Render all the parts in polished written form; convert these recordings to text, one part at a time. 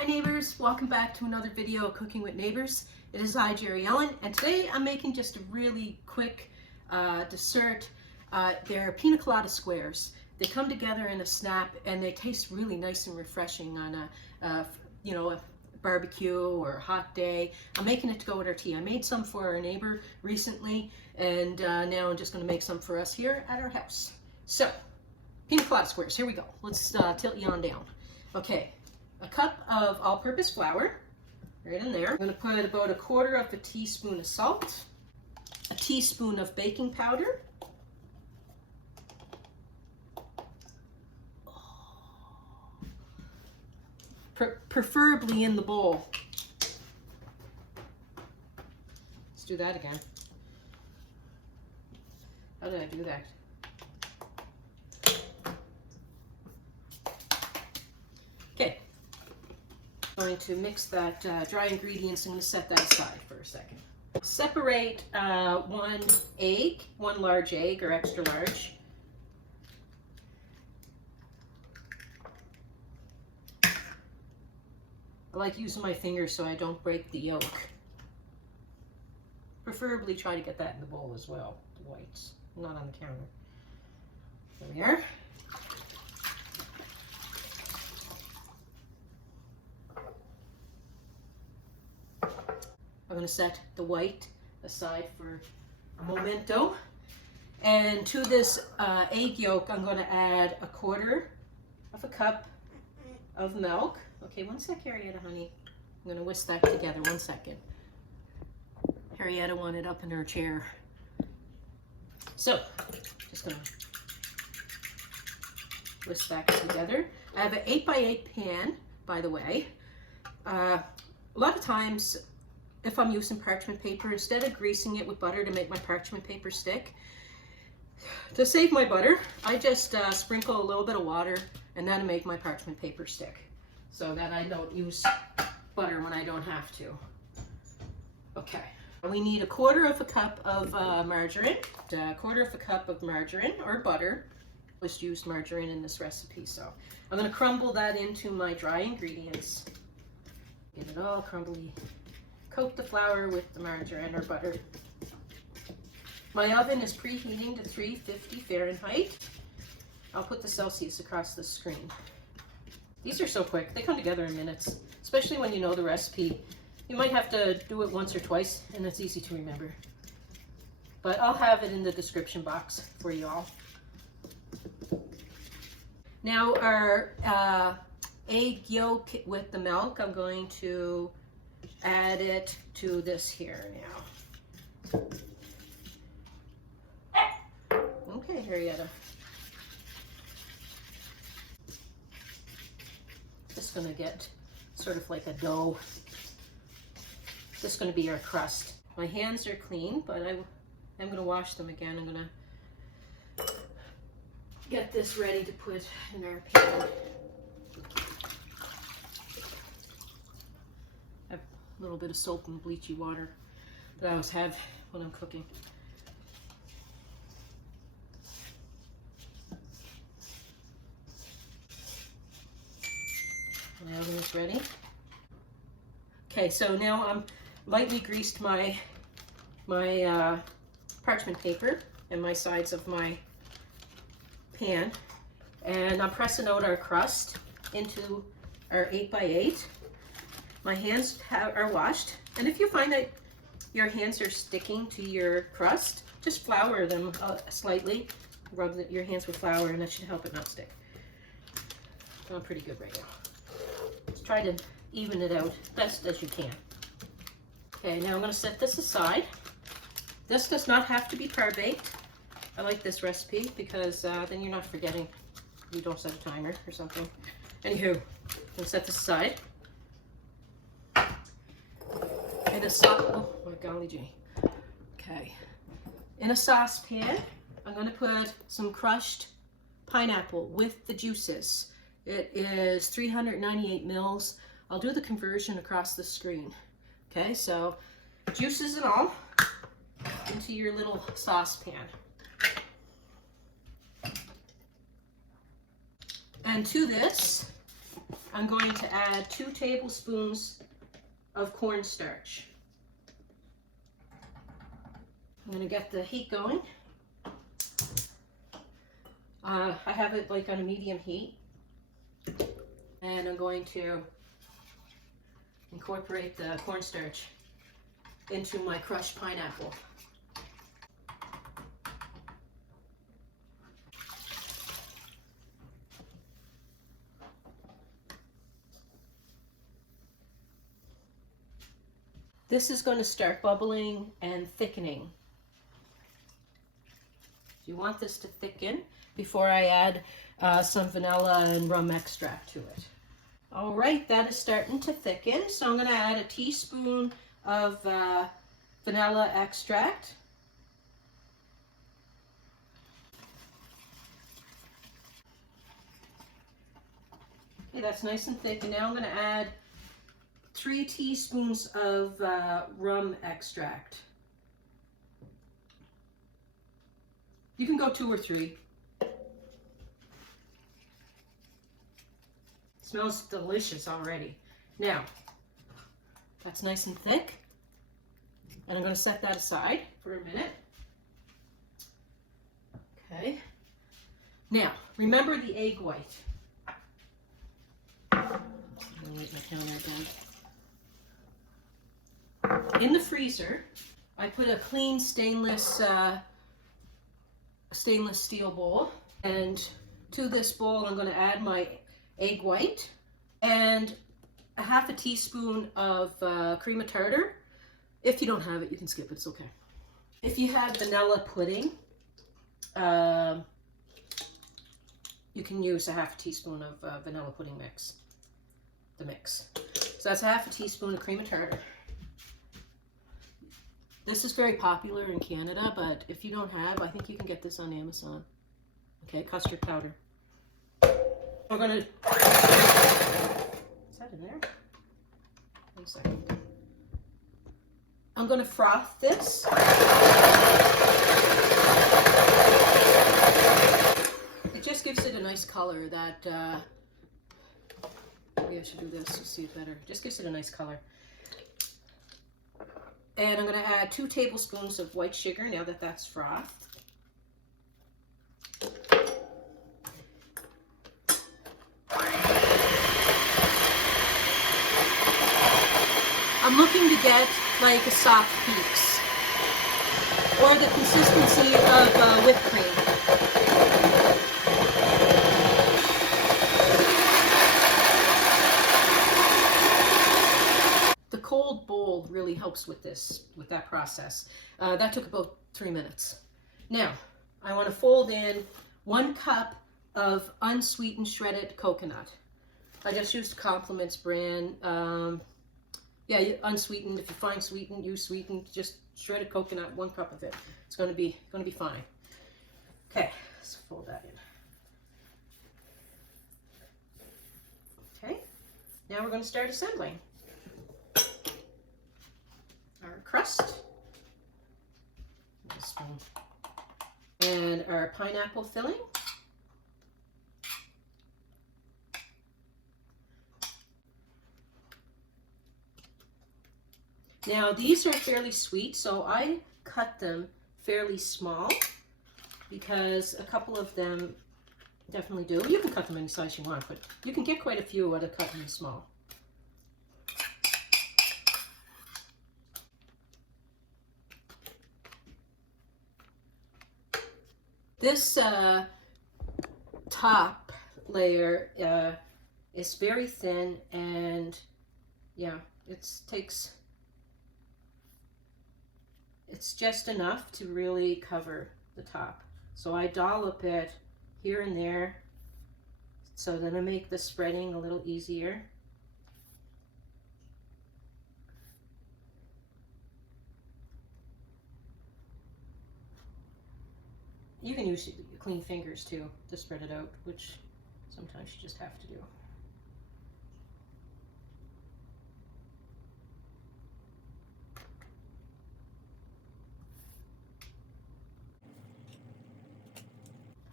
Hi neighbors, welcome back to another video of Cooking with Neighbors. It is I, Jerri-ellen, and today I'm making just a really quick dessert. They're pina colada squares. They come together in a snap and they taste really nice and refreshing on a barbecue or a hot day. I'm making it to go with our tea. I made some for our neighbor recently, and now I'm just going to make some for us here at our house. So, pina colada squares, here we go. Let's tilt you on down. Okay. A cup of all-purpose flour, right in there. I'm going to put about 1/4 teaspoon of salt, a teaspoon of baking powder, preferably in the bowl. Let's do that again. How did I do that? Okay. Going to mix that dry ingredients. I'm going to set that aside for a second. Separate one large egg or extra large. I like using my fingers so I don't break the yolk. Preferably try to get that in the bowl as well, the whites, not on the counter. There we are. I'm going to set the white aside for a momento. And to this egg yolk, I'm going to add 1/4 cup of milk. Okay, one sec, Harrietta, honey. I'm going to whisk that together. 1 second. Harrietta wanted up in her chair. So, just going to whisk that together. I have an 8x8 pan, by the way. A lot of times, if I'm using parchment paper, instead of greasing it with butter to make my parchment paper stick, to save my butter, I just sprinkle a little bit of water and that'll make my parchment paper stick, so that I don't use butter when I don't have to. Okay, we need 1/4 cup of margarine, 1/4 cup of margarine or butter. I just used margarine in this recipe, so I'm going to crumble that into my dry ingredients. Get it all crumbly. Coat the flour with the margarine or butter. My oven is preheating to 350 Fahrenheit. I'll put the Celsius across the screen. These are so quick. They come together in minutes, especially when you know the recipe. You might have to do it once or twice, and it's easy to remember. But I'll have it in the description box for you all. Now our egg yolk with the milk, I'm going to add it to this here now. Okay, Harrietta. Just gonna get sort of like a dough. This is gonna be our crust. My hands are clean, but I'm gonna wash them again. I'm gonna get this ready to put in our pan. A little bit of soap and bleachy water that I always have when I'm cooking. My oven is ready. Okay, so now I'm lightly greased my parchment paper and my sides of my pan, and I'm pressing out our crust into our 8x8. My hands are washed, and if you find that your hands are sticking to your crust, just flour them slightly. Rub your hands with flour, and that should help it not stick. Going pretty good right now. Just try to even it out best as you can. Okay, now I'm going to set this aside. This does not have to be par-baked. I like this recipe because then you're not forgetting. You don't set a timer or something. Anywho, I'm going to set this aside. In a oh my golly gee. Okay. In a saucepan, I'm going to put some crushed pineapple with the juices. It is 398 mils. I'll do the conversion across the screen. Okay, so juices and all into your little saucepan. And to this, I'm going to add 2 tablespoons of cornstarch. I'm going to get the heat going. I have it like on a medium heat. And I'm going to incorporate the cornstarch into my crushed pineapple. This is going to start bubbling and thickening. You want this to thicken before I add some vanilla and rum extract to it. All right, that is starting to thicken, so I'm going to add a teaspoon of vanilla extract. Okay, that's nice and thick, and now I'm going to add 3 teaspoons of rum extract. You can go 2 or 3. Smells delicious already. Now, that's nice and thick, and I'm going to set that aside for a minute. Okay. Now, remember the egg white. I'm going to light my counter again. In the freezer, I put a clean stainless steel bowl, and to this bowl I'm going to add my egg white and a half a teaspoon of cream of tartar. If you don't have it, you can skip it, it's okay. If you have vanilla pudding, you can use a half a teaspoon of vanilla pudding mix, the mix. So that's a half a teaspoon of cream of tartar. This is very popular in Canada, but if you don't have, I think you can get this on Amazon. Okay, custard powder. We're gonna, is that in there? One second. I'm gonna froth this. It just gives it a nice color that, maybe I should do this to see it better. It just gives it a nice color. And I'm going to add 2 tablespoons of white sugar now that that's frothed. I'm looking to get like a soft peaks or the consistency of whipped cream. Cold bowl really helps with this, with that process. That took about 3 minutes. Now, I want to fold in 1 cup of unsweetened shredded coconut. I just used Compliments brand. Yeah, unsweetened. If you find sweetened, use sweetened. Just shredded coconut, 1 cup of it. It's going to be fine. Okay, let's fold that in. Okay, now we're going to start assembling our crust, and our pineapple filling. Now these are fairly sweet, so I cut them fairly small because a couple of them definitely do. You can cut them any size you want, but you can get quite a few out of cutting them small. This top layer is very thin, and yeah, it's just enough to really cover the top. So I dollop it here and there so that I make the spreading a little easier. You can use clean fingers too to spread it out, which sometimes you just have to do.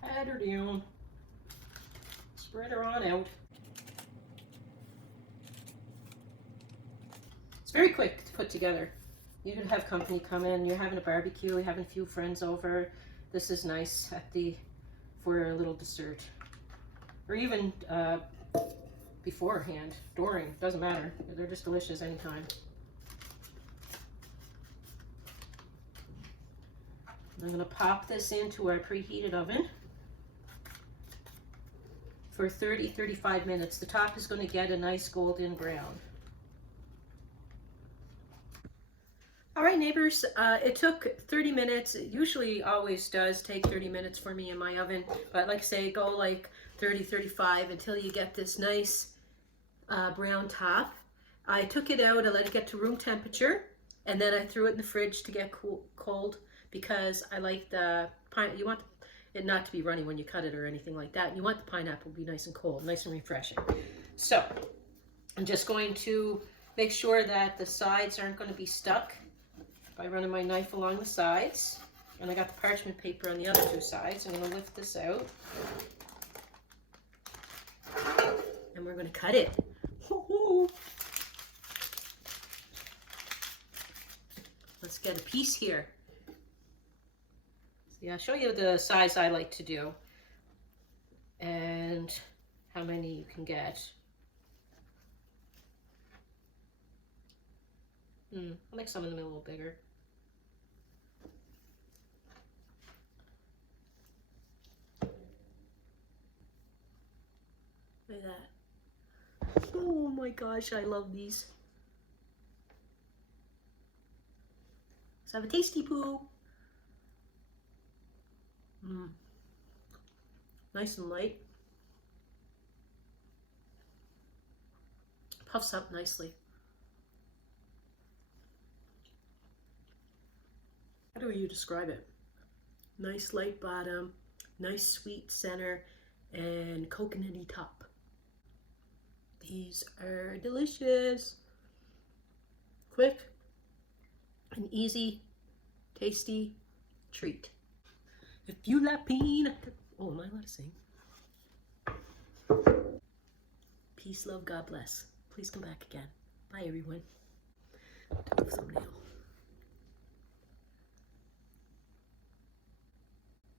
Pat her down, spread her on out. very quick to put together. You could have company come in, you're having a barbecue, you're having a few friends over. This is nice for a little dessert. Or even beforehand, during, doesn't matter. They're just delicious anytime. I'm gonna pop this into our preheated oven for 30-35 minutes. The top is gonna get a nice golden brown. All right, neighbors, it took 30 minutes. It usually always does take 30 minutes for me in my oven, but like I say, go like 30-35 until you get this nice brown top. I took it out, I let it get to room temperature, and then I threw it in the fridge to get cold because I like the you want it not to be runny when you cut it or anything like that. You want the pineapple to be nice and cold, nice and refreshing. So I'm just going to make sure that the sides aren't going to be stuck by running my knife along the sides. And I got the parchment paper on the other two sides. I'm going to lift this out. And we're going to cut it. Let's get a piece here. See, I'll show you the size I like to do and how many you can get. I'll make some of them a little bigger. Look at that. Oh my gosh, I love these. Let's have a tasty poo. Nice and light. Puffs up nicely. How do you describe it? Nice light bottom, nice sweet center, and coconutty top. These are delicious. Quick, an easy, tasty treat. If you like peanut, oh, am I allowed to sing? Peace, love, God bless. Please come back again. Bye, everyone. Thumbnail.